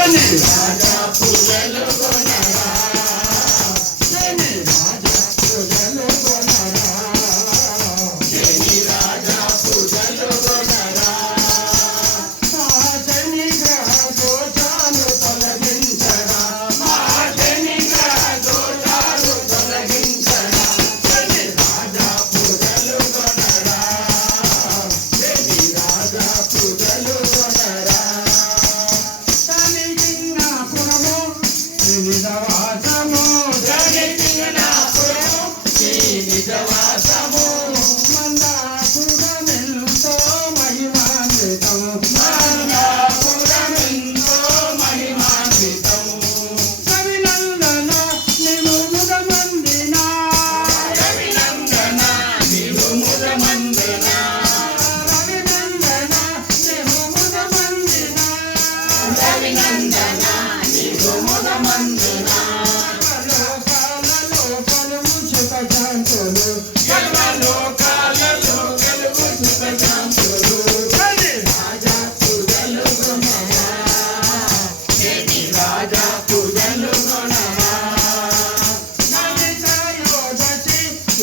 రాజా పూజలు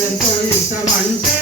ఎంత ఇష్టమంటే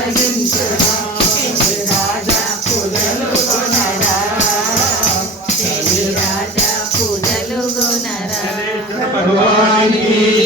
తొలగించరా రాజా పూజలు కొనరా. రాజా పూజలు కొనరా. భగవానికి